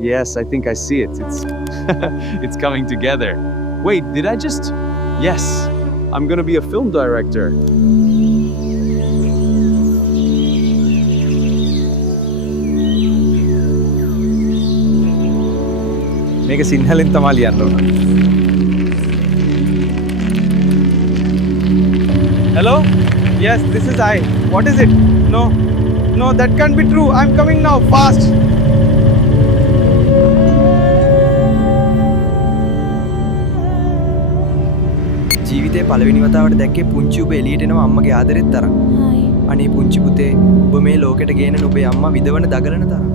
Yes, I think I see it. It's it's coming together. Wait, did I just? Yes, I'm gonna be a film director. මේක සිංහලෙන් තමා ලියන්න ඕන. Hello? Yes, this is I. What is it? No. No, that can't be true. I'm coming now, fast. ජීවිතේ පළවෙනි වතාවට දැක්කේ පුංචි ඔබ එළියට එනවා අම්මගේ ආදරෙත් තරම්. අනේ පුංචි පුතේ, ඔබ මේ ලෝකෙට ගේන ඔබේ අම්මා විදවන දගලන තරම්.